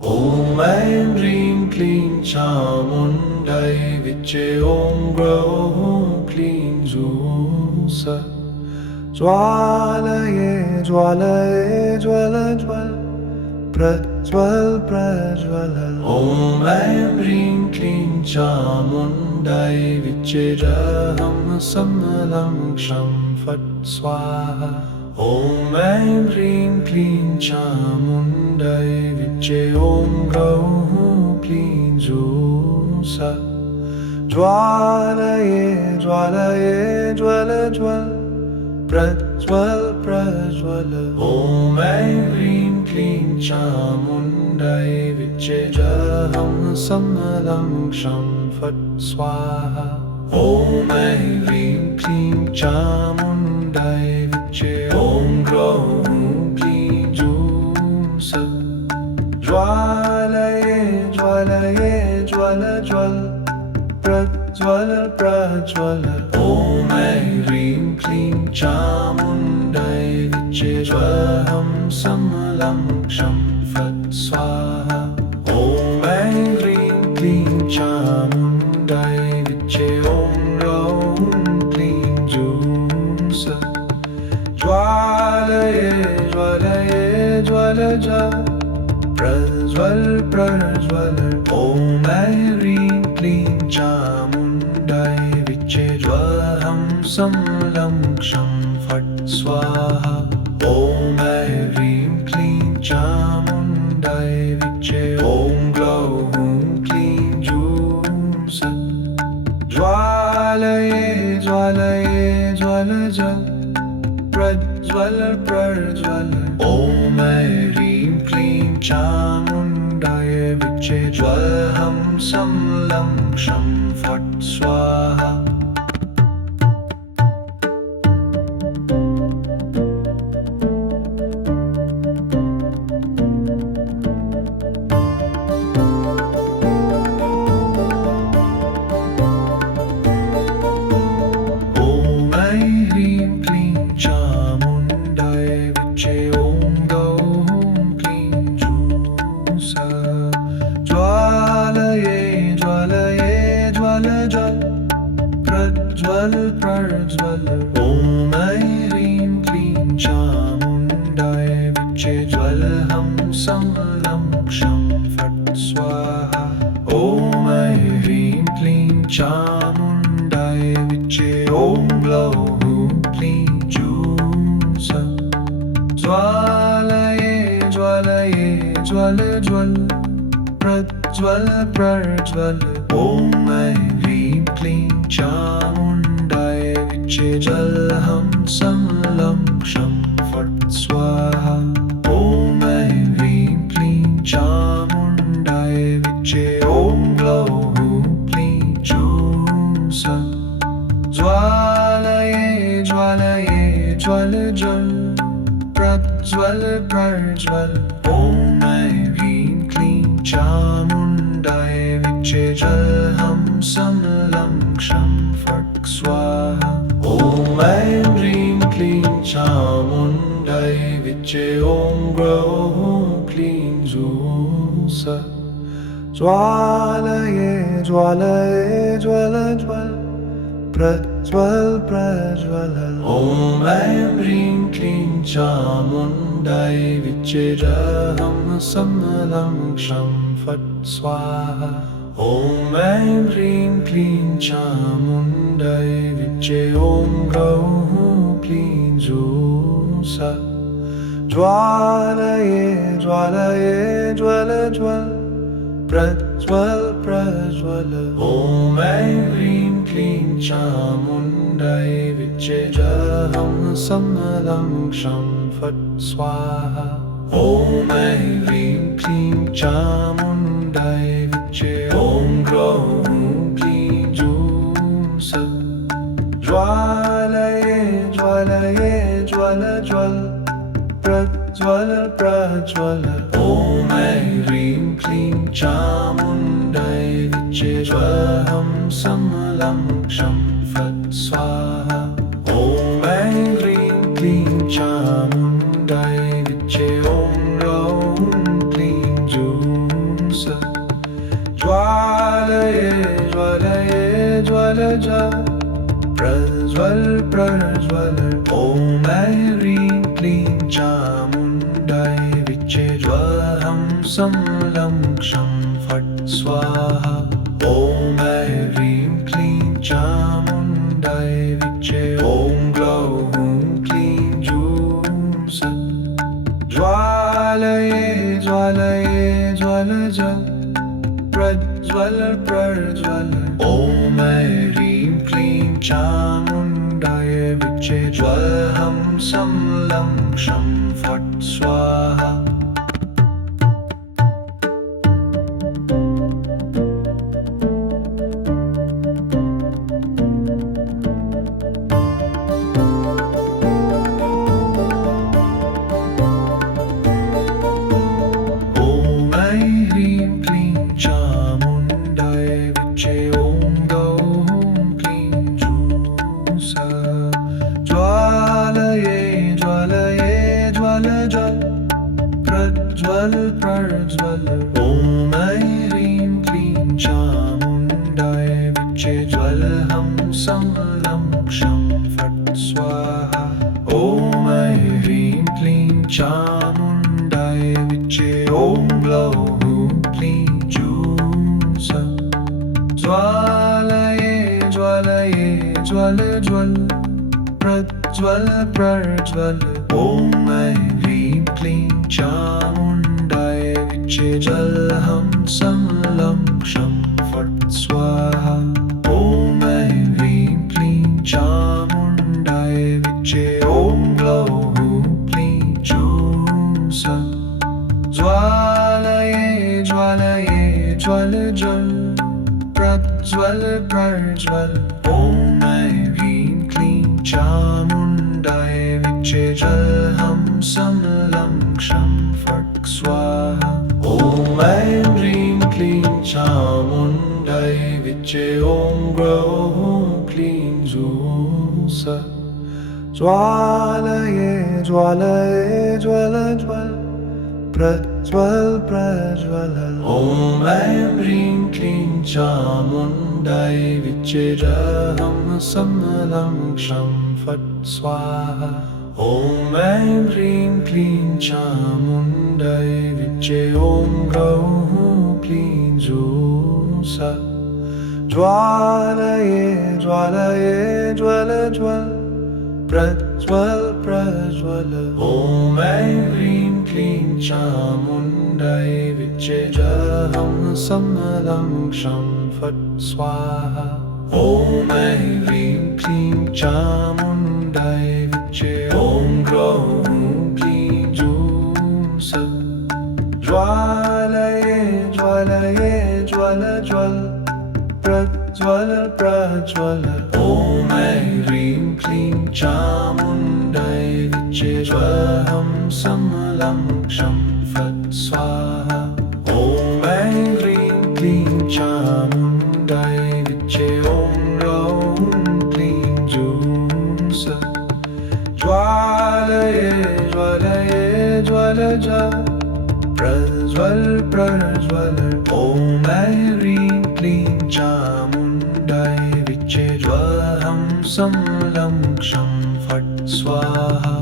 Om Aim Rim Kleen Chamundai Viche Om Groh Kleen Jusa Jwalaye Jwalaye Jwala Jwal Prajwal Prajwala Om Aim Rim Kleen Chamundai Viche Jaham Samalam Ksham Fat Swaha Om Aim Rim Kleen Chamundai Viche Om Groh Kleen Jusa Jwalaye Jwalaye Jwala Jwal Prajwal Prajwala Om Aim Rim Kleen Chamundai Viche Jaham Samalam Ksham Fat Swaha Om Aim Rim Kleen Chamundai Viche Om Groh Kleen Jusa Jwalaye Jwalaye Jwala Jwal Prajwal Prajwala Om Aim Rim Kleen Chamundai Viche Jwaham Samalam Ksham Fat Swaha Om Aim Rim Kleen Chamundai Viche Om Groh Kleen Jusa Jwalaye Jwalaye Jwala Jwal Prajwal Prajwala Om Aim Rim Kleen Chamundai Viche Jwaham Samalam Ksham Fat Swaha Om Aim Rim Kleen Chamundai Viche Om Groh Kleen Jusa Jwalaye Jwalaye Jwala Jwal Prajwal Prajwala Om Aim Rim Kleen Chamundai Viche Jwaham Samalam Ksham Fat Swaha Om Aim Rim Kleen Chamundai Viche Om Groh Kleen Jusa Jwalaye Jwalaye Jwala Jwal Prajwal Prajwala Om Aim Rim Kleen Chamundai Viche Jwalham Samalam Ksham Fat Swaha Om Aim Rim Kleen Chamundai Viche Om Groh Kleen Jusa Jwalaye Jwalaye Jwala Jwal Prajwal Prajwala Om Aim Rim Kleen Chamundai Viche Jwalham Samalam Ksham Fat Swaha Om Aim Rim Kleen Chamundai Viche Om Groh Kleen Jusa Jwalaye Jwalaye Jwala Jwal Prajwal Prajwala Om Aim Rim Kleen Chamundai Viche Jwalham Samalam Ksham Fat Swaha Om Aim Rim Kleen Chamundai Viche Om Groh Kleen Jusa Jwalaye Jwalaye Jwala Jwal Prajwal Prajwala Om Aim Rim Kleen Chamundai Viche Jaham Samalam Ksham Fat Swaha Om Aim Rim Kleen Chamundai Viche Om Groh Kleen Jusa Jwalaye Jwalaye Jwala Jwal Prajwal Prajwala Om Aim Rim Kleen Chamundai Viche Jaham Samalam Ksham Fat Swaha Om Aim Rim Kleen Chamundai Viche Om Groh Kleen Jusa Jwalaye Jwalaye Jwala Jwal Prajwal Prajwala Om Aim Rim Kleen Chamundai Viche Jwaham Samalam Ksham फट् स्वाहा ॐ ऐं ह्रीं क्लीं चामुण्डायै विच्चे ॐ ग्लौं क्लीं जूं सः ज्वालये ज्वालये ज्वलज प्रज्वल प्रज्वल ॐ ऐं ह्रीं क्लीं चामुण्डायै विच्चे ज्वलहं संलं क्षं फट् स्वाहा ॐ ऐं ह्रीं क्लीं चामुण्डायै विच्चे ॐ ग्लौं क्लीं जूं सः ज्वालये ज्वालये ज्वलज प्रज्वल प्रज्वल ॐ ऐं ह्रीं क्लीं चामुण्डायै विच्चे ज्वलहं संलं क्षं फट् स्वाहा प्रज्वल प्रज्वल ॐ ऐं ह्रीं क्लीं चामुण्डायै विच्चे ज्वलहं संलं क्षं फट् स्वाहा ॐ ऐं ह्रीं क्लीं चामुण्डायै विच्चे ॐ ग्लौं क्लीं जूं सः ज्वालये ज्वालये ज्वल ज्वल प्रज्वल प्रज्वल ॐ ऐं ह्रीं क्लीं चामुण्डायै विच्चे ज्वलहं संलं क्षं फट् स्वाहा ॐ ऐं ह्रीं क्लीं चामुण्डायै विच्चे ॐ ग्लौं क्लीं जूं सः ज्वालये ज्वालये ज्वल ज्वल प्रज्वल प्रज्वल ॐ ऐं ह्रीं क्लीं चामुण्डायै विच्चे ज्वलहं संलं क्षं फट् स्वाहा ॐ ऐं ह्रीं क्लीं चामुण्डायै विच्चे ॐ ग्लौं क्लीं जूं सः ज्वालये ज्वालये ज्वल ज्वल प्रज्वल प्रज्वल ॐ ऐं ह्रीं क्लीं चामुण्डायै विच्चे ज्वलहं संलं क्षं फट् स्वाहा ॐ ऐं ह्रीं क्लीं चामुण्डायै विच्चे ॐ ग्लौं क्लीं जूं सः ज्वालये ज्वालये ज्वल ज्वल प्रज्वल प्रज्वल ॐ ऐं ह्रीं क्लीं चामुण्डायै विच्चे ज्वलहं संलं क्षं फट् स्वाहा ॐ ऐं ह्रीं क्लीं चामुण्डायै विच्चे ॐ ग्लौं क्लीं जूं सः ज्वालये ज्वालये ज्वल ज्वल प्रज्वल प्रज्वल ॐ ऐं ह्रीं क्लीं चामुण्डायै विच्चे ज्वलहं संलं क्षं फट् स्वाहा ॐ ऐं ह्रीं क्लीं चामुण्डायै विच्चे ॐ ग्लौं क्लीं जूं सः ज्वालये ज्वालये ज्वलज प्रज्वल प्रज्वल ॐ ऐं ह्रीं क्लीं चामुण्डायै विच्चे ज्वलहं संलं क्षं फट् स्वाहा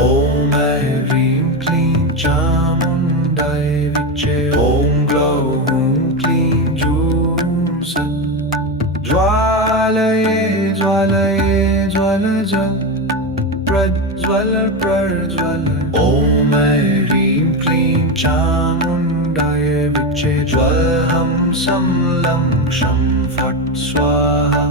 ॐ ऐं ह्रीं क्लीं चामुण्डायै विच्चे ॐ ग्लौं क्लीं जूं सः ज्वालये ज्वालये ज्वलज प्रज्वल प्रज्वल ॐ ऐं ह्रीं क्लीं चामुण्डायै विच्चे ज्वलहं संलं क्षं फट् स्वाहा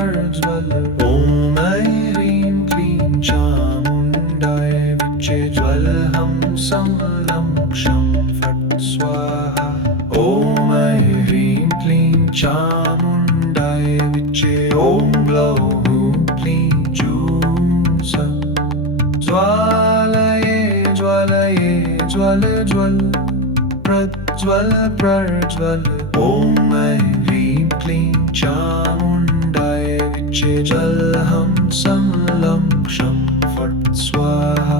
प्रज्वल ॐ ऐं ह्रीं क्लीं चामुण्डाय विच्चे ज्वल हं सं लं क्षं फट् स्वाहा ॐ ऐं ह्रीं क्लीं चामुण्डाय विच्चे ॐ ग्लौं हूं क्लीं जूं स ज्वालये ज्वालये ज्वल ज्वल प्रज्वल प्रज्वल ॐ ऐं ह्रीं क्लीं चामुण्डाय विच्चे जल हं सं लं क्षं फट् स्वाहा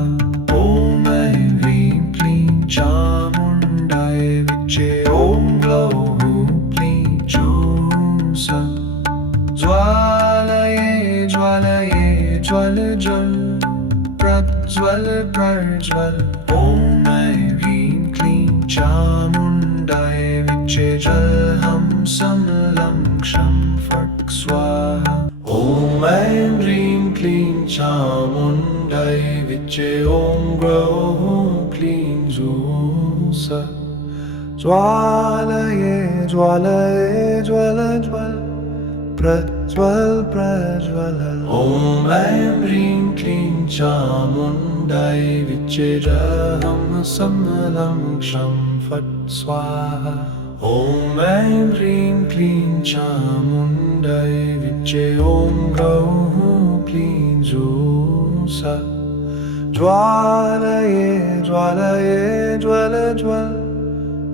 ॐ ऐं ह्रीं क्लीं चामुण्डाय विच्चे ॐ ग्लौं हूं क्लीं जूं स ज्वालये ज्वालये ज्वल ज्वल प्रज्वल प्रज्वल ॐ ऐं ह्रीं क्लीं चामुण्डाय विच्चे जल हं सं लं क्षं फट् स्वाहा ॐ ऐं ह्रीं क्लीं चामुण्डाय विच्चे ॐ ग्लौं हूं क्लीं जूं स ज्वालये ज्वालये ज्वल ज्वल प्रज्वल प्रज्वल ॐ ऐं ह्रीं क्लीं चामुण्डाय विच्चे जल हं सं लं क्षं फट् स्वाहा ॐ ऐं ह्रीं क्लीं चामुण्डाय विच्चे ॐ ग्लौं हूं क्लीं जूं स ज्वालये ज्वालये ज्वल ज्वल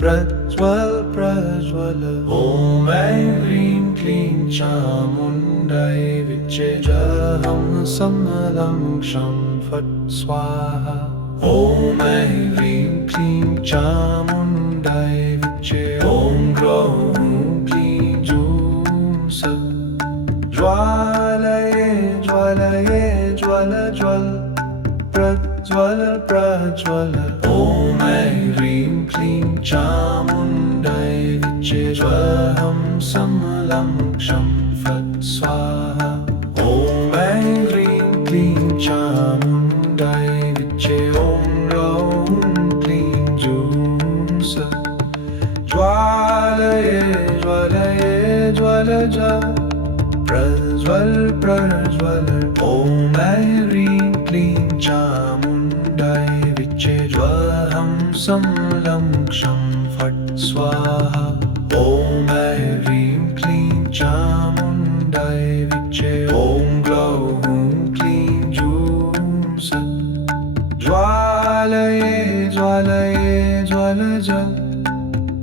प्रज्वल प्रज्वल ॐ ऐं ह्रीं क्लीं चामुण्डाय विच्चे जल हं सं लं क्षं फट् स्वाहा ॐ ऐं ह्रीं क्लीं चामुण्डाय विच्चे ॐ ग्लौं हूं क्लीं जूं स ज्वालये ज्वालये ज्वल ज्वल प्रज्वल प्रज्वल ॐ ऐं ह्रीं क्लीं चामुण्डाय विच्चे जल हं सं लं क्षं फट् स्वाहा ॐ ऐं ह्रीं क्लीं चामुण्डाय विच्चे ॐ ग्लौं हूं क्लीं जूं स ज्वालये ज्वालये ज्वल ज्वल प्रज्वल प्रज्वल ॐ ऐं ह्रीं क्लीं चामुण्डाय विच्चे ज्वल हं सं लं क्षं फट् स्वाहा ॐ ऐं ह्रीं क्लीं चामुण्डाय विच्चे ॐ ग्लौं हूं क्लीं जूं स ज्वालये ज्वालये ज्वल ज्वल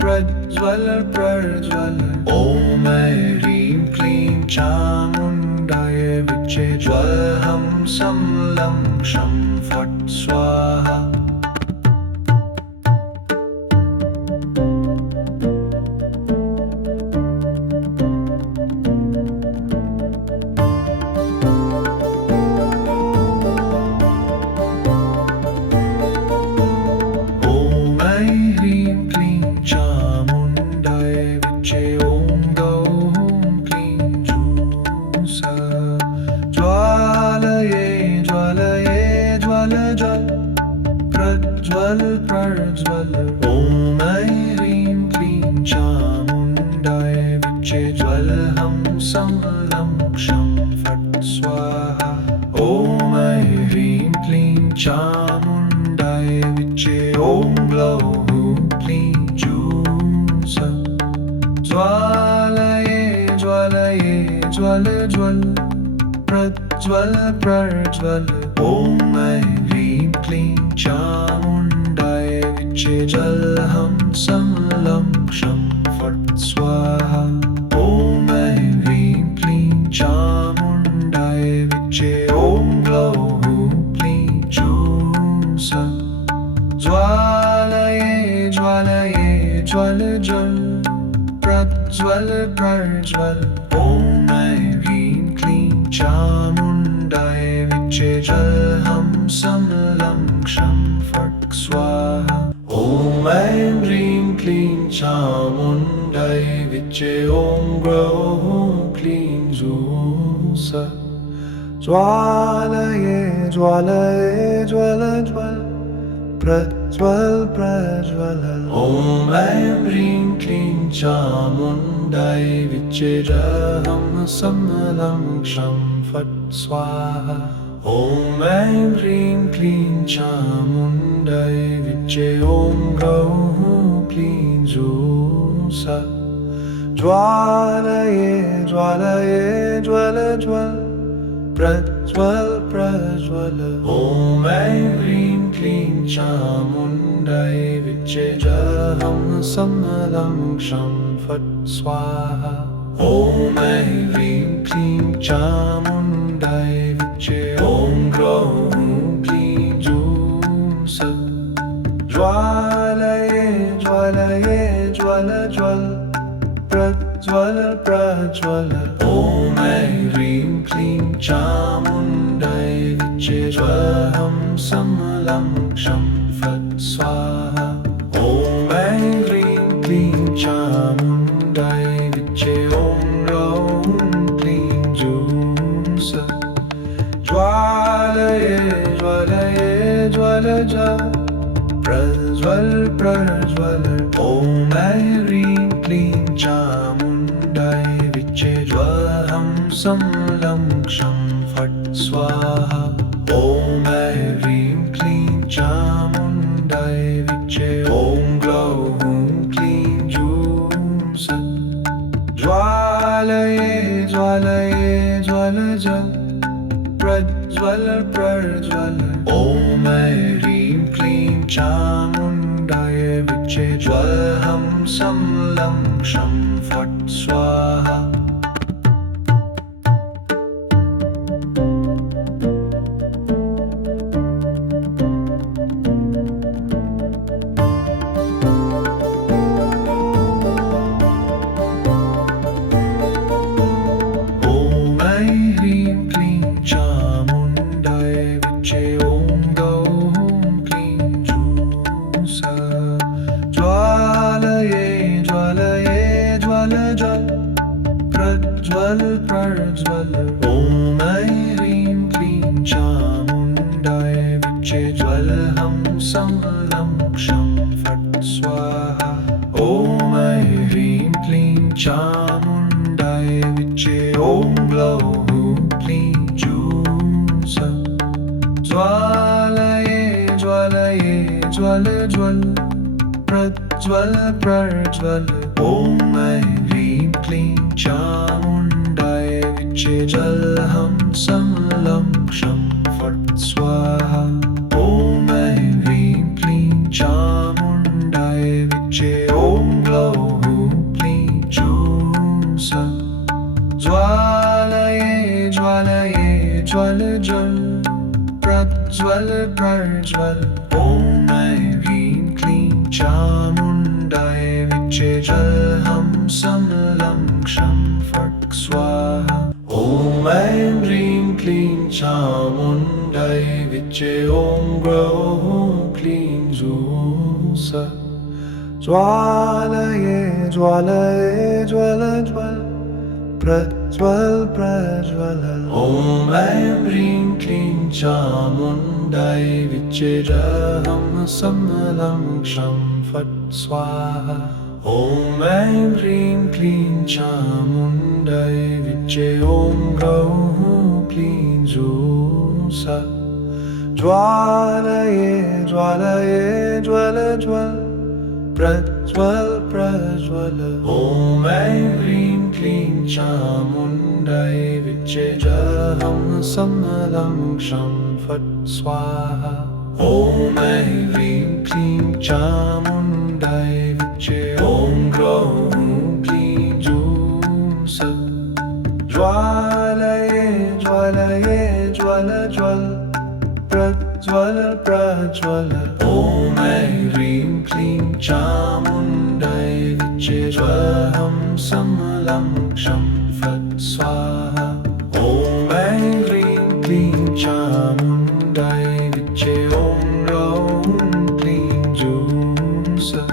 प्रज्वल प्रज्वल ॐ ऐं ह्रीं क्लीं चामुण्डाय विच्चे ज्वल हं सं लं क्षं फट् स्वाहा प्रज्वल प्रज्वल ॐ ऐं ह्रीं क्लीं चामुण्डाय विच्चे ज्वल हं सं लं क्षं फट् स्वाहा ॐ ऐं ह्रीं क्लीं चामुण्डाय विच्चे ॐ ग्लौं हूं क्लीं जूं स ज्वालये ज्वालये ज्वल ज्वल प्रज्वल प्रज्वल ॐ ऐं ह्रीं क्लीं चामुण्डाय विच्चे जल हं सं लं क्षं फट् स्वाहा ॐ ऐं ह्रीं क्लीं चामुण्डाय विच्चे ॐ ग्लौं हूं क्लीं जूं स ज्वालये ज्वालये ज्वल ज्वल प्रज्वल प्रज्वल ॐ ऐं ह्रीं क्लीं चामुण्डाय विच्चे जल हं सं लं क्षं फट् स्वाहा ॐ ऐं ह्रीं क्लीं चामुण्डाय विच्चे ॐ ग्लौं हूं क्लीं जूं स ज्वालये ज्वालये ज्वल ज्वल प्रज्वल प्रज्वल ॐ ऐं ह्रीं क्लीं चामुण्डाय चामुण्डाय विच्चेदहं समलं क्षं फट् स्वाहा ॐ ऐं ह्रीं क्लीं चामुण्डाय विच्चे ॐ ग्रौं क्लीं जूं स ज्वालये ज्वालये ज्वल ज्वल प्रज्वल प्रज्वल ॐ ऐं ह्रीं क्लीं चामुण्डाय विच्चेदहं समलं क्षं फट् स्वाहा ॐ ऐं ह्रीं क्लीं चामुण्डाय विच्चे ॐ ग्रौं क्लीं जूं स ज्वालये ज्वालये ज्वल ज्वल प्रज्वल प्रज्वल ॐ ऐं ह्रीं क्लीं चामुण्डाय विच्चेदहं समलं क्षं फट् स्वाहा ॐ ऐं ह्रीं क्लीं चामुण्डाय विच्चे ॐ ग्रौं क्लीं जूं स ज्वालये ज्वालये ज्वल ज्वल प्रज्वल प्रज्वल ॐ ऐं ह्रीं क्लीं चामुण्डाय विच्चेदहं समलं क्षं फट् स्वाहा ॐ ऐं ह्रीं क्लीं चामुण्डाय विच्चे ॐ ग्रौं क्लीं जूं स ज्वालये ज्वालये ज्वल ज्वल प्रज्वल प्रज्वल ॐ ऐं ह्रीं क्लीं चामुण्डाय विच्चेदहं समलं क्षं फट् स्वाहा प्रज्वल प्रज्वल ॐ ऐं ह्रीं क्लीं चामुण्डाय विच्चेदहं समलं क्षं फट् स्वाहा ॐ ऐं ह्रीं क्लीं चामुण्डाय विच्चे ॐ ग्लौं क्लीं जूं स ज्वालये ज्वालये ज्वल ज्वल प्रज्वल प्रज्वल ॐ ऐं ह्रीं क्लीं चामुण्डाय विच्चेदहं समलं क्षं फट् स्वाहा ॐ ऐं ह्रीं क्लीं चामुण्डाय विच्चे ॐ ग्लौं क्लीं जूं स ज्वालये ज्वालये ज्वल ज्वल प्रज्वल प्रज्वल ॐ ऐं ह्रीं क्लीं चामुण्डाय विच्चेदहं समलं क्षं फट् स्वाहा ॐ ऐं ह्रीं क्लीं चामुण्डाय विच्चे ॐ ग्रौं क्लीं जूं स ज्वालये ज्वालये ज्वल ज्वल प्रज्वल प्रज्वल ॐ ऐं ह्रीं क्लीं चामुण्डाय विच्चेदहं समलं क्षं फट् स्वाहा ॐ ऐं ह्रीं क्लीं चामुण्डाय विच्चे ॐ ग्रौं क्लीं जूं स ज्वालये ज्वालये ज्वल ज्वल प्रज्वल प्रज्वल ॐ ऐं ह्रीं क्लीं चामुण्डाय विच्चेदहं समलं क्षं फट् स्वाहा ॐ ऐं ह्रीं क्लीं चामुण्डाय विच्चे ॐ ग्रौं क्लीं जूं स ज्वालये ज्वालये ज्वल ज्वल प्रज्वल प्रज्वल ॐ ऐं ह्रीं क्लीं चामुण्डाय विच्चेदहं समलं क्षं फट् स्वाहा ॐ ऐं ह्रीं क्लीं चामुण्डाय विच्चे ॐ ग्रौं क्लीं जूं स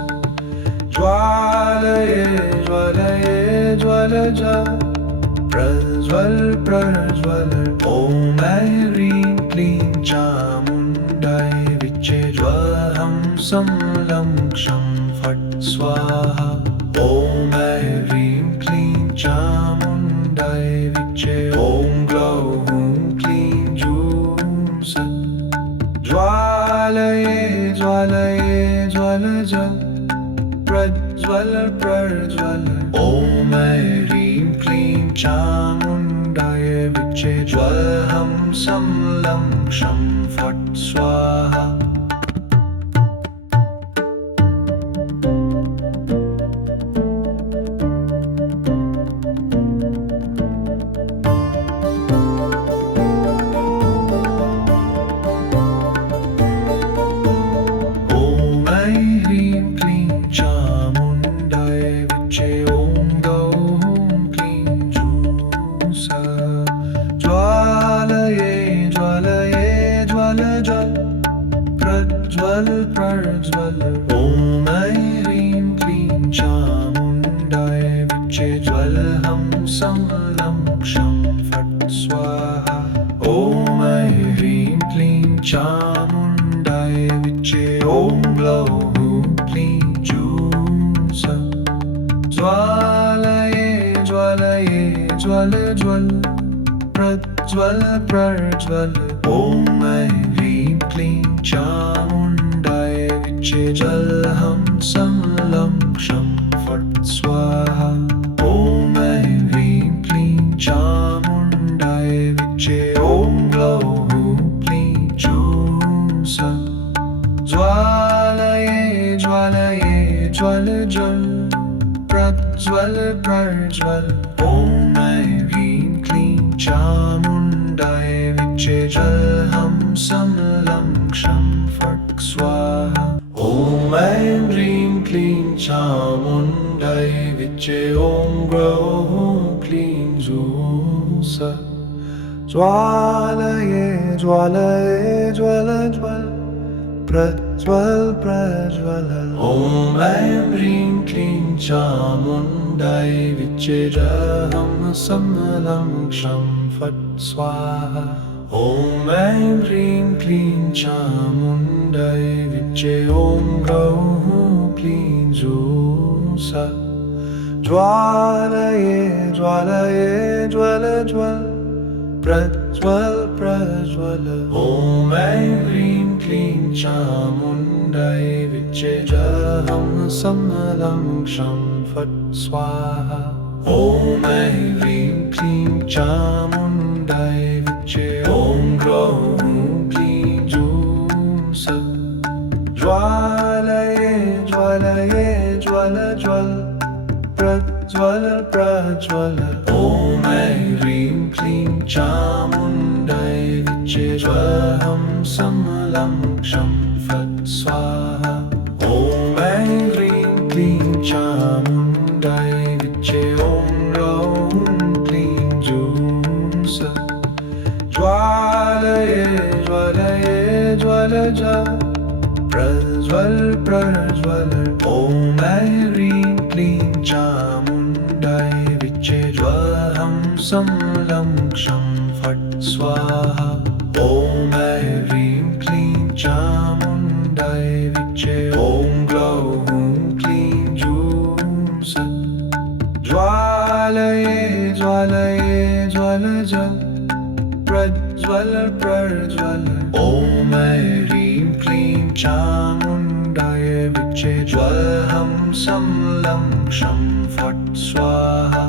ज्वालये ज्वालये ज्वल ज्वल प्रज्वल प्रज्वल ॐ ऐं ह्रीं क्लीं चामुण्डाय विच्चेदहं समलं क्षं फट् स्वाहा ॐ ऐं ह्रीं क्लीं चामुण्डाय विच्चे ज्वलहं सं लं क्षं फट् स्वाहा। प्रज्वल प्रज्वल ॐ ऐं ह्रीं क्लीं चामुण्डाय विच्चे ज्वलहं सं लं क्षं फट् स्वाहा। ॐ ऐं ह्रीं क्लीं चामुण्डाय विच्चे ॐ ग्लौं हूं क्लीं जूं सः ज्वालये ज्वालये ज्वल ज्वल प्रज्वल प्रज्वल ॐ ऐं ह्रीं क्लीं चामुण्डाय विच्चे जलहं सं लं क्षं फट् स्वाहा। ॐ ऐं ह्रीं क्लीं चामुण्डाय विच्चे ॐ ग्लौं हूं क्लीं जूं सः ज्वालये ज्वालये ज्वल ज्वल प्रज्वल प्रज्वल ॐ ऐं ह्रीं क्लीं चामुण्डाय विच्चे जलहं सं लं क्षं फट् स्वाहा। ॐ ऐं ह्रीं क्लीं चामुण्डाय विच्चे ॐ ग्लौं हूं क्लीं जूं सः ज्वालये ज्वालये ज्वल ज्वल प्रज्वल प्रज्वल ॐ ऐं ह्रीं क्लीं चामुण्डाय विच्चे जलहं सं लं क्षं फट् स्वाहा। ॐ ऐं ह्रीं क्लीं चामुण्डाय विच्चे ॐ ग्लौं हूं क्लीं जूं सः ज्वालये ज्वालये ज्वल ज्वल प्रज्वल प्रज्वल ॐ ऐं ह्रीं क्लीं चामुण्डाय विच्चे जलहं सं लं क्षं फट् स्वाहा। ॐ ऐं ह्रीं क्लीं चामुण्डाय विच्चे ॐ ग्लौं हूं क्लीं जूं सः ज्वालये ज्वालये ज्वल ज्वल प्रज्वल प्रज्वल ॐ ऐं ह्रीं क्लीं चामुण्डाय विच्चे ज्वलहं सं लं क्षं फट् स्वाहा। ॐ ऐं ह्रीं क्लीं चामुण्डाय विच्चे ॐ ग्लौं हूं क्लीं जूं सः ज्वालये ज्वालये ज्वल ज्वल प्रज्वल प्रज्वल ॐ ऐं ह्रीं क्लीं चामुण्डाय विच्चे ज्वलहं सं लं क्षं फट् स्वाहा। ॐ ऐं ह्रीं क्लीं चामुण्डाय विच्चे ॐ ग्लौं हूं क्लीं जूं सः ज्वालये ज्वालये ज्वल ज्वल प्रज्वल प्रज्वल ॐ ऐं ह्रीं क्लीं चामुण्डाय विच्चे ज्वलहं सं लं क्षं फट् स्वाहा।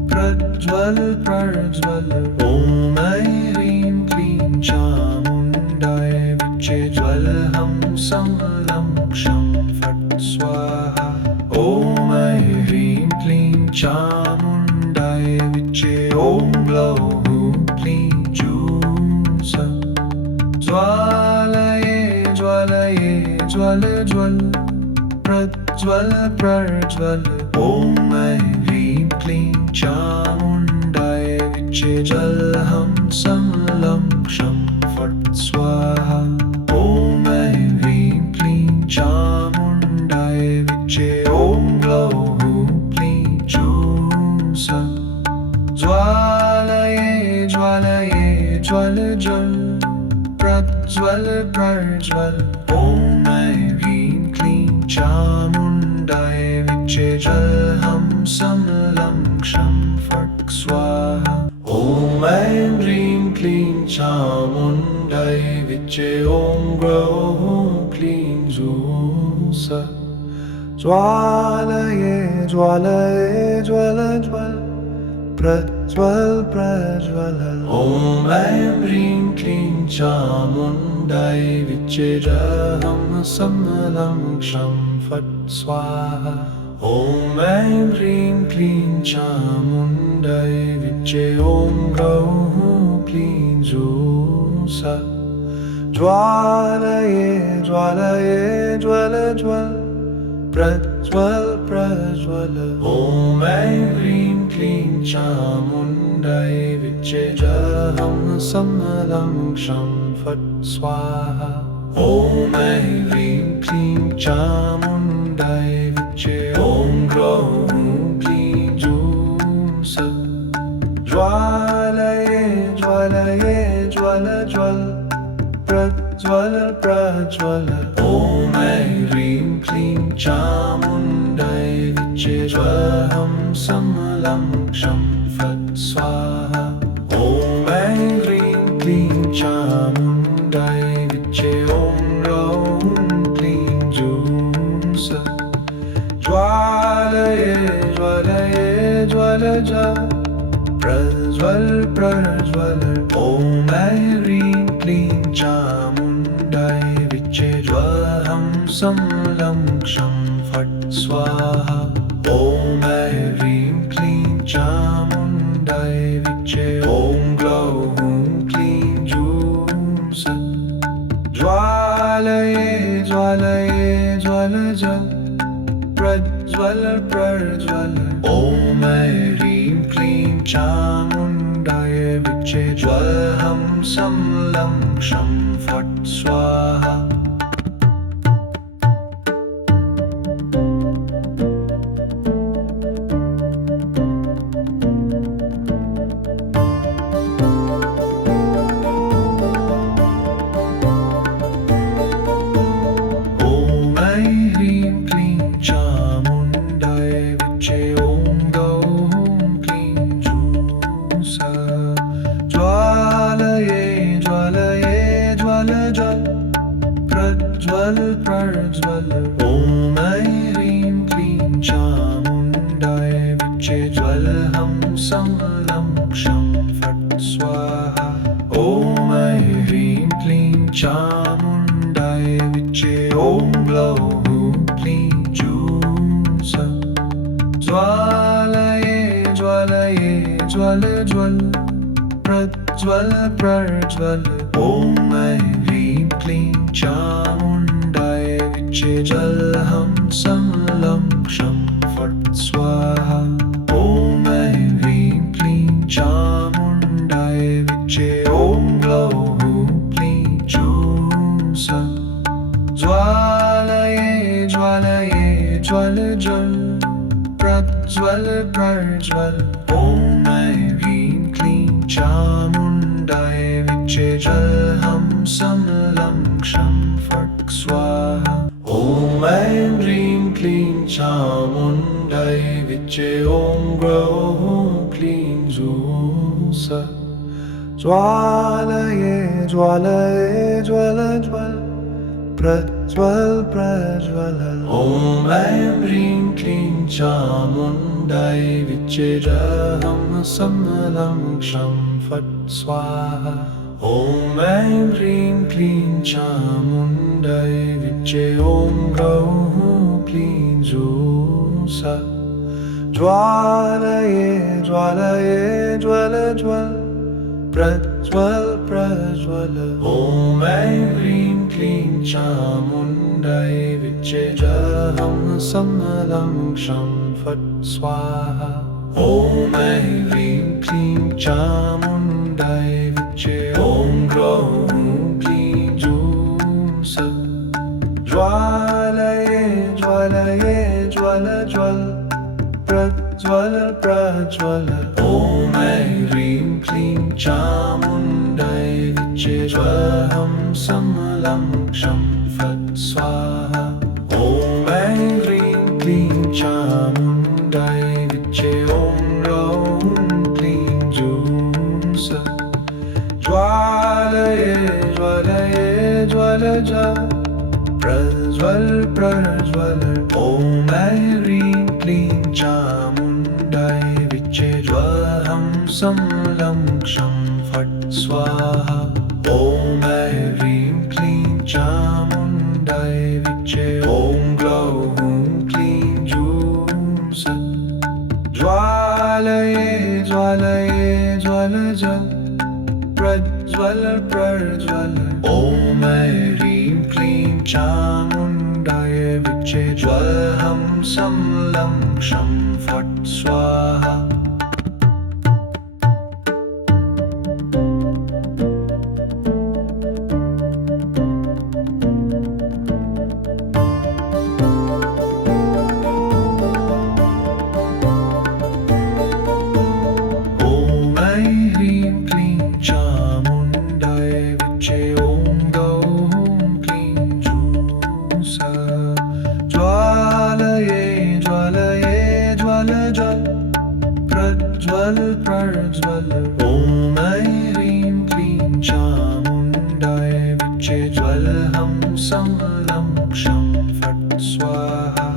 प्रज्वल प्रज्वल ॐ ऐं ह्रीं क्लीं चामुण्डाय विच्चे ज्वलहं सं लं क्षं फट् स्वाहा। ॐ ऐं ह्रीं क्लीं चामुण्डाय विच्चे ॐ ग्लौं हूं क्लीं जूं सः ज्वालये ज्वालये ज्वल ज्वल प्रज्वल प्रज्वल ॐ ऐं ह्रीं क्लीं चामुण्डाय विच्चे जलहं सं लं क्षं फट् स्वाहा। ॐ ऐं ह्रीं क्लीं चामुण्डाय विच्चे ॐ ग्लौं हूं क्लीं जूं सः ज्वालये ज्वालये ज्वल ज्वल प्रज्वल प्रज्वल ॐ ऐं ह्रीं क्लीं चामुण्डाय विच्चे जल हं सं लं क्षं फट् स्वाहा ॐ ऐं ह्रीं क्लीं चामुण्डाय विच्चे ॐ ग्रौः क्लीं जूं स ज्वालये ज्वालये ज्वल ज्वल प्रज्वल प्रज्वल ॐ ऐं ह्रीं क्लीं चामुण्डाय विच्चे जलं सं लं क्षं फट् स्वाहा ॐ ऐं ह्रीं क्लीं चामुण्डाय विच्चे ॐ ग्रौः क्लीं जूं स ज्वालये ज्वालये ज्वल ज्वल प्रज्वल प्रज्वल ॐ ऐं ह्रीं क्लीं चामुण्डाय विच्चे जलं सं लं क्षं फट् स्वाहा ॐ ऐं ह्रीं क्लीं चामुण्डाय विच्चे ॐ ग्रौः क्लीं जूं स ज्वालये ज्वालये ज्वल ज्वल प्रज्वल प्रज्वल ॐ ऐं ह्रीं क्लीं चामुण्डाय विच्चे ज्वलं सं लं क्षं फट् स्वाहा ॐ ऐं ह्रीं क्लीं चामुण्डाय विच्चे ॐ ग्रौः क्लीं जूं स ज्वालये ज्वालये ज्वल ज्वल प्रज्वल प्रज्वल ॐ ऐं ह्रीं क्लीं चामुण्डाय विच्चे ज्वलं सं लं क्षं फट् स्वाहा ॐ ऐं ह्रीं क्लीं चामुण्डाय विच्चे ॐ ग्रौः क्लीं जूं स ज्वालये ज्वालये ज्वल ज्वल प्रज्वल प्रज्वल ॐ ऐं ह्रीं क्लीं चामुण्डाय विच्चे ज्वलं सं लं क्षं फट् स्वाहा प्रज्वल प्रज्वल ॐ ऐं ह्रीं क्लीं चामुण्डाय विच्चे ज्वलहं सं लं क्षं फट् स्वाहा ॐ ऐं ह्रीं क्लीं चामुण्डाय विच्चे ॐ ग्लौः क्लीं जूं स ज्वालये ज्वालये ज्वल ज्वल प्रज्वल प्रज्वल ॐ ऐं ह्रीं क्लीं चामुण्डाय विच्चे जलहं सं लं क्षं फट् स्वाहा ॐ ऐं ह्रीं क्लीं चामुण्डाय विच्चे ॐ ग्लौः क्लीं जूं स ज्वालये ज्वालये ज्वल ज्वल प्रज्वल प्रज्वल ॐ ऐं ह्रीं क्लीं चामुण्डाय विच्चे जलहं सं लं क्षं फट् स्वाहा ॐ ऐं ह्रीं क्लीं चामुण्डाय विच्चे ॐ ग्लौः क्लीं जूं स ज्वालये ज्वालये ज्वल ज्वल प्रज्वल प्रज्वल ॐ ऐं ह्रीं क्लीं चामुण्डाय विच्चे जलहं सं लं क्षं फट् स्वाहा ॐ ऐं ह्रीं क्लीं चामुण्डाय विच्चे ॐ ग्लौः क्लीं जूं स ज्वालये ज्वालये ज्वल ज्वल प्रज्वल प्रज्वल ॐ ऐं ह्रीं क्लीं चामुण्डाय विच्चे जलहं सं लं क्षं फट् स्वाहा ॐ ऐं ह्रीं क्लीं चामुण्डाय विच्चे ॐ ग्लौः क्लीं जूं स ज्वालये ज्वालये ज्वल ज्वल प्रज्वल प्रज्वल ॐ ऐं ह्रीं क्लीं चामुण्डाय विच्चे ज्वलहं समलं क्षं फट् स्वाहा ॐ ऐं ह्रीं क्लीं चामुण्डायै विच्चे ॐ ग्लौं क्लीं जूं सः ज्वालये ज्वालये ज्वलज प्रज्वल प्रज्वल ॐ ऐं ह्रीं क्लीं चामुण्डायै विच्चे ज्वलहं समलं क्षं फट् स्वाहा ॐ ऐं ह्रीं क्लीं चामुण्डायै विच्चे ॐ ग्लौं क्लीं जूं सः ज्वालये ज्वालये ज्वलज प्रज्वल प्रज्वल ॐ ऐं ह्रीं क्लीं चामुण्डायै विच्चे ज्वलहं समलं क्षं फट् स्वाहा प्रज्वल प्रज्वल ॐ ऐं ह्रीं क्लीं चामुण्डायै विच्चे ज्वलहं समलं क्षं फट् स्वाहा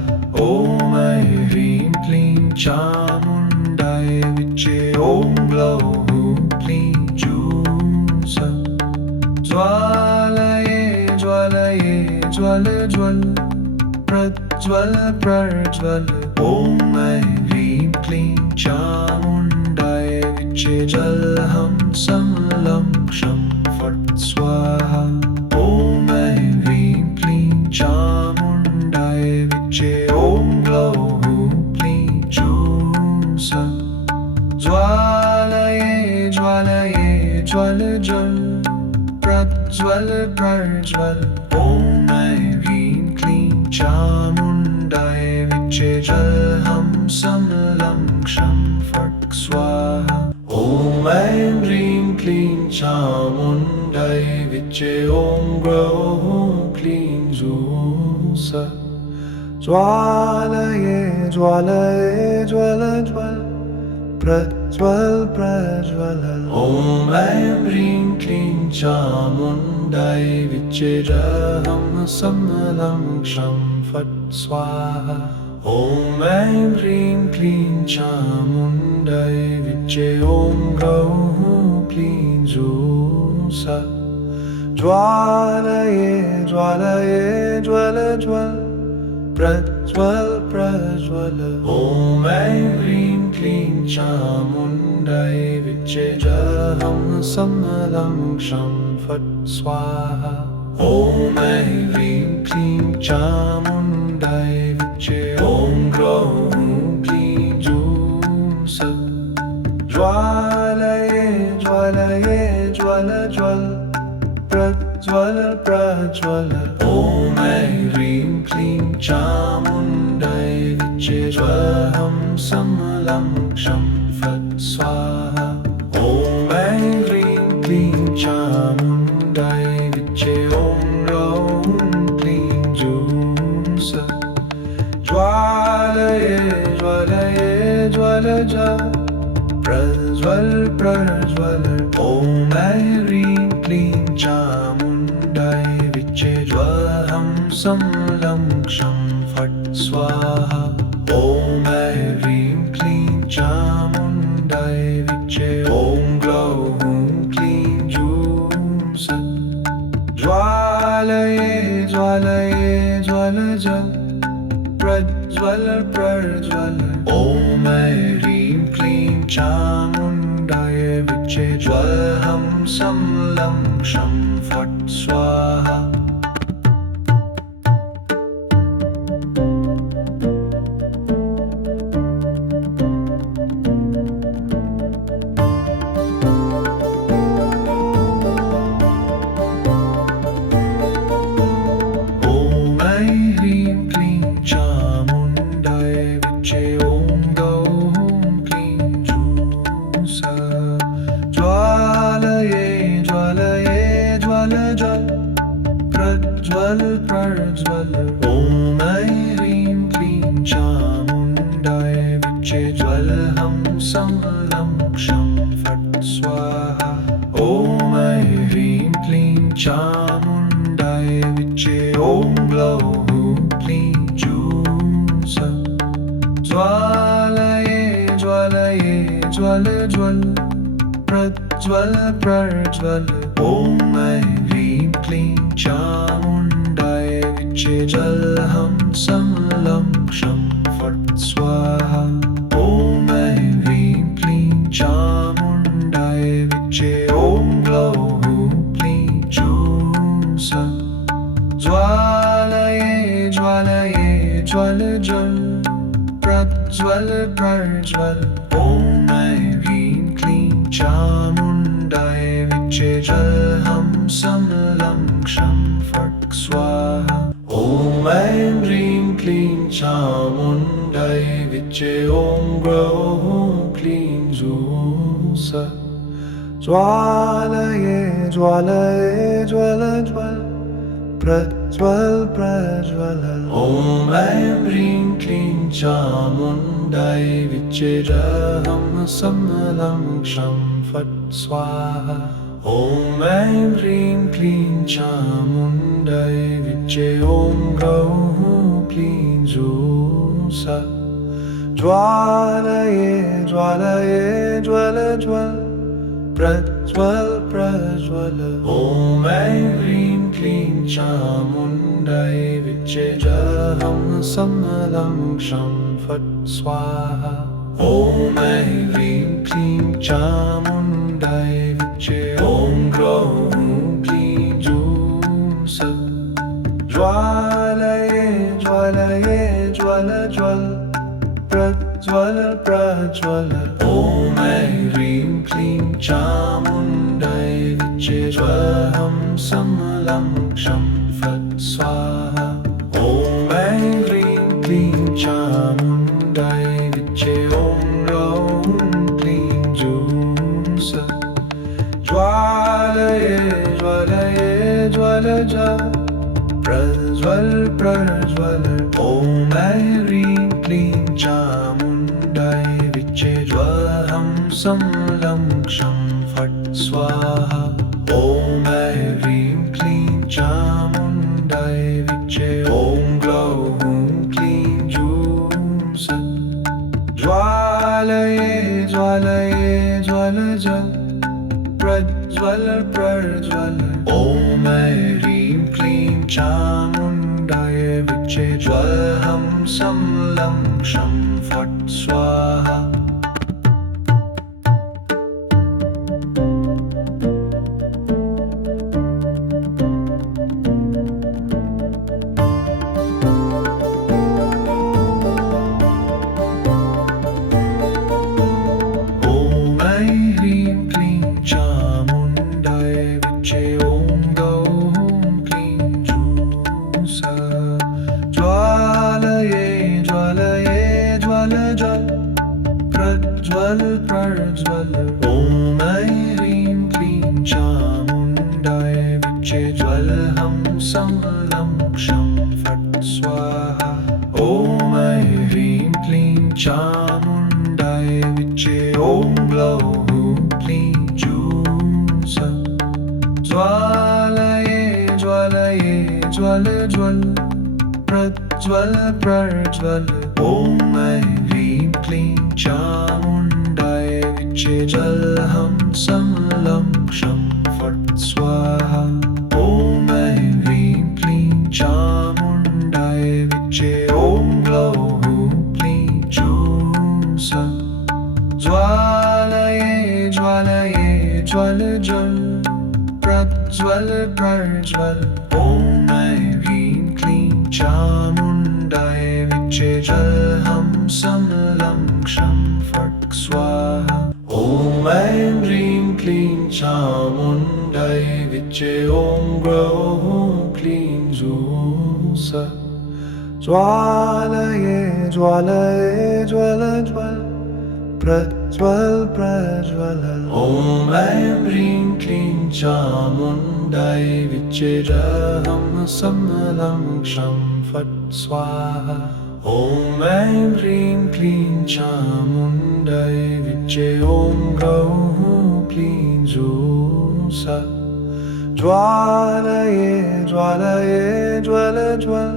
ॐ ऐं ह्रीं क्लीं चामुण्डायै विच्चे ॐ ग्लौं क्लीं जूं सः ज्वालये ज्वालये ज्वल ज्वल प्रज्वल प्रज्वल ॐ ऐं ह्रीं क्लीं चामुण्डायै विच्चे ज्वलहं समलं क्षं फट् स्वाहा ॐ ऐं ह्रीं क्लीं चामुण्डायै विच्चे ॐ ग्लौं क्लीं जूं सः ज्वालये ज्वालये ज्वल ज्वल प्रज्वल प्रज्वल ॐ ऐं ह्रीं क्लीं चामुण्डायै विच्चे ज्वलहं समलं क्षं फट् स्वाहा ॐ ऐं ह्रीं क्लीं चामुण्डायै विच्चे ॐ ग्लौं क्लीं जूं सः ज्वालये ज्वालये ज्वल ज्वल प्रज्वल प्रज्वल ॐ ऐं ह्रीं क्लीं चामुण्डायै विच्चे ज्वलहं समलं क्षं फट् स्वाहा ॐ ऐं ह्रीं क्लीं चामुण्डायै विच्चे ॐ ग्लौं क्लीं जूं सः ज्वालये ज्वालये ज्वल ज्वल प्रज्वल प्रज्वल ॐ ऐं ह्रीं क्लीं चामुण्डायै विच्चे ज्वलहं समलं क्षं फट् स्वाहा ॐ ऐं ह्रीं क्लीं चामुण्डायै विच्चे ॐ ग्लौं क्लीं जूं सः ज्वालये ज्वालये ज्वल ज्वल प्रज्वल प्रज्वल ॐ ऐं ह्रीं क्लीं चामुण्डायै विच्चे ज्वलहं समलं क्षं फट् स्वाहा ॐ ऐं ह्रीं क्लीं चामुण्डायै विच्चे ॐ ग्लौं क्लीं जूं सः ज्वालये ज्वालये ज्वलज प्रज्वल प्रज्वल ॐ ऐं ह्रीं क्लीं चामुण्डायै विच्चे ज्वलहं समलं क्षं फट् स्वाहा ॐ ऐं ह्रीं क्लीं चामुण्डायै विच्चे ॐ ग्लौं क्लीं जूं सः ज्वालये ज्वालये ज्वलज प्रज्वल प्रज्वल ॐ ऐं ह्रीं क्लीं चामुण्डायै विच्चे ज्वलहं समलं क्षं फट् स्वाहा ज्वालये ज्वालये प्रज्वल प्रज्वल ॐ ऐं ह्रीं क्लीं चामुण्डाय विच्चे ज्वलहं समलं क्षं फट् स्वाहा ॐ ऐं ह्रीं क्लीं चामुण्डाय विच्चे ॐ ग्लौं हूं क्लीं जूं स ज्वालये ज्वालये ज्वल ज्वल प्रज्वल प्रज्वल ॐ ऐं ह्रीं क्लीं चामुण्डाय विच्चे जलहं समलं क्षं फट् स्वाहा ॐ ऐं ह्रीं क्लीं चामुण्डाय विच्चे ॐ ग्लौं हूं क्लीं जूं स ज्वालये ज्वालये ज्वल ज्वल प्रज्वल प्रज्वल ॐ ऐं ह्रीं क्लीं चामुण्डाय विच्चे जलहं समलं क्षं फट् स्वाहा ॐ ऐं ह्रीं क्लीं चामुण्डाय विच्चे ॐ ग्लौं हूं क्लीं जूं स ज्वालये ज्वालये ज्वल ज्वल प्रज्वल प्रज्वल ॐ ऐं ह्रीं क्लीं चामुण्डाय विच्चे जलहं समलं क्षं फट् स्वाहा ॐ ऐं ह्रीं क्लीं चामुण्डाय विच्चे ॐ ग्लौं हूं क्लीं जूं स ज्वालये ज्वालये ज्वल ज्वल प्रज्वल प्रज्वल ॐ ऐं ह्रीं क्लीं चामुण्डाय विच्चे जलहं समलं क्षं फट् स्वाहा ॐ ऐं ह्रीं क्लीं चामुण्डाय विच्चे ॐ ग्लौं हूं क्लीं जूं स ज्वालये ज्वालये ज्वल ज्वल प्रज्वल प्रज्वल ॐ ऐं ह्रीं क्लीं चामुण्डाय विच्चे जलहं समलं क्षं फट् स्वाहा ॐ ऐं ह्रीं क्लीं चामुण्डाय विच्चे ॐ ग्लौं हूं क्लीं जूं स ज्वालये ज्वालये ज्वल ज्वल प्रज्वल प्रज्वल ॐ ऐं ह्रीं क्लीं चामुण्डाय विच्चे ज्वलहं समलं क्षं फट् स्वाहा ॐ ऐं ह्रीं क्लीं चामुण्डाय विच्चे ॐ ग्लौं हूं क्लीं जूं स ज्वालये ज्वालये ज्वल ज्वल प्रज्वल प्रज्वल ॐ ऐं ह्रीं क्लीं चामुण्डाय विच्चे ज्वलहं समलं क्षं फट् स्वाहा प्रज्वल प्रज्वल ॐ ऐं ह्रीं क्लीं चामुण्डाय विच्चे ज्वलहं समलं क्षं फट् स्वाहा ॐ ऐं ह्रीं क्लीं चामुण्डाय विच्चे ॐ ग्लौं हूं क्लीं जूं स ज्वालये ज्वालये ज्वल ज्वल प्रज्वल प्रज्वल ॐ ऐं ह्रीं क्लीं चामुण्डाय विच्चे जलहं समलं क्षं फट् स्वाहा ॐ ऐं ह्रीं क्लीं चामुण्डाय विच्चे ॐ ग्लौं हूं क्लीं जूं स ज्वालये ज्वालये ज्वल ज्वल प्रज्वल प्रज्वल ॐ ऐं ह्रीं क्लीं चामुण्डाय विच्चे जलहं समलं क्षं फट् स्वाहा ॐ ऐं ह्रीं क्लीं चामुण्डाय विच्चे ॐ ग्लौं हूं क्लीं जूं स ज्वालये ज्वालये ज्वल ज्वल प्रज्वल प्रज्वल ॐ ऐं ह्रीं क्लीं चामुण्डाय चामुण्डाय विच्चेदहं समलं क्षं फट् स्वाहा ॐ ऐं ह्रीं क्लीं चामुण्डाय विच्चे ॐ ग्रौं क्लीं जूं स ज्वालये ज्वालये ज्वल ज्वल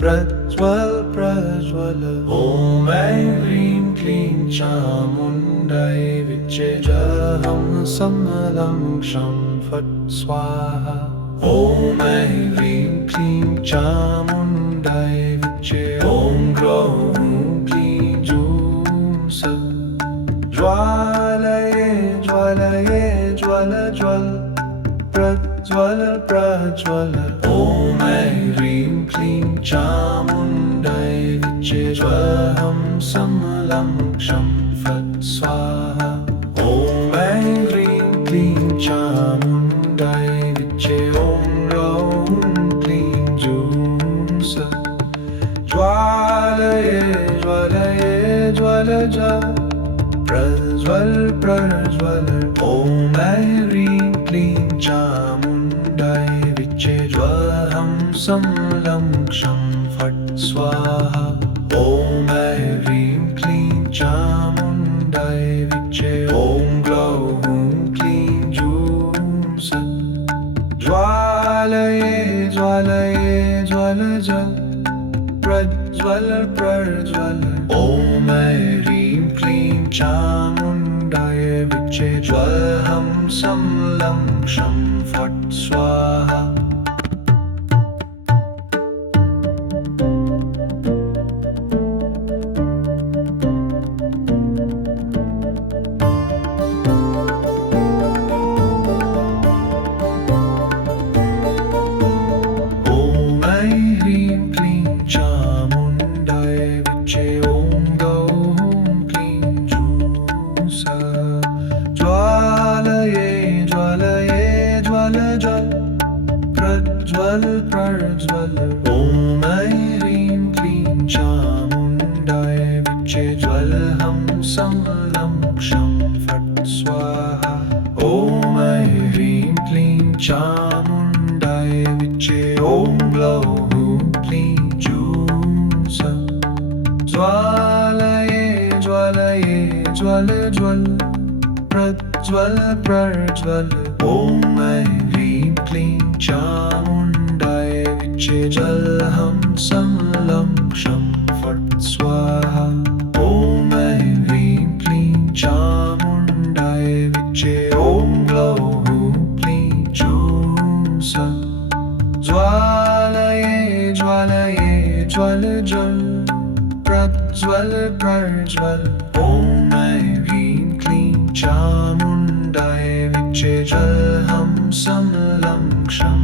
प्रज्वल प्रज्वल ॐ ऐं ह्रीं क्लीं चामुण्डाय विच्चेदहं समलं क्षं फट् स्वाहा ॐ ऐं ह्रीं क्लीं चामुण्डाय विच्चे ॐ ग्रौं क्लीं जूं स ज्वालये ज्वालये ज्वल ज्वल प्रज्वल प्रज्वल ॐ ऐं ह्रीं क्लीं चामुण्डाय विच्चेदहं समलं क्षं फट् स्वाहा ॐ ऐं ह्रीं क्लीं चामुण्डाय विच्चे ॐ ग्रौं क्लीं जूं स ज्वालये ज्वालये ज्वल ज्वल प्रज्वल प्रज्वल ॐ ऐं ह्रीं क्लीं चामुण्डाय विच्चेदहं समलं क्षं फट् स्वाहा ॐ ऐं ह्रीं क्लीं चामुण्डाय विच्चे ॐ ग्रौं क्लीं जूं स ज्वालये ज्वालये ज्वल ज्वल प्रज्वल प्रज्वल ॐ ऐं ह्रीं क्लीं चामुण्डाय विच्चेदहं समलं क्षं फट् स्वाहा प्रज्वल प्रज्वल ॐ ऐं ह्रीं क्लीं चामुण्डाय विच्चेदहं समलं क्षं फट् स्वाहा ॐ ऐं ह्रीं क्लीं चामुण्डाय विच्चे ॐ ग्लौं क्लीं जूं स ज्वालये ज्वालये ज्वल ज्वल प्रज्वल प्रज्वल ॐ ऐं ह्रीं क्लीं चामुण्डाय विच्चेदहं समलं क्षं फट् स्वाहा ॐ ऐं ह्रीं क्लीं चामुण्डाय विच्चे ॐ ग्लौं क्लीं जूं स ज्वालये ज्वालये ज्वल ज्वल प्रज्वल प्रज्वल ॐ ऐं ह्रीं क्लीं चामुण्डाय विच्चेदहं समलं क्षं